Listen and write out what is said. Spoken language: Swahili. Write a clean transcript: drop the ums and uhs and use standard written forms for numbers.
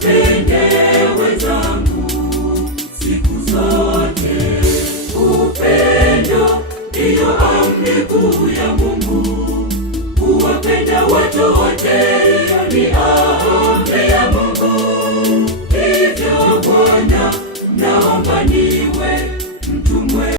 Tuwapende wenzangu siku zote. Upendo ndiyo amri kuu ya Mungu. Kuwapenda watu wote ni amri ya Mungu. Hivyo Bwana, naomba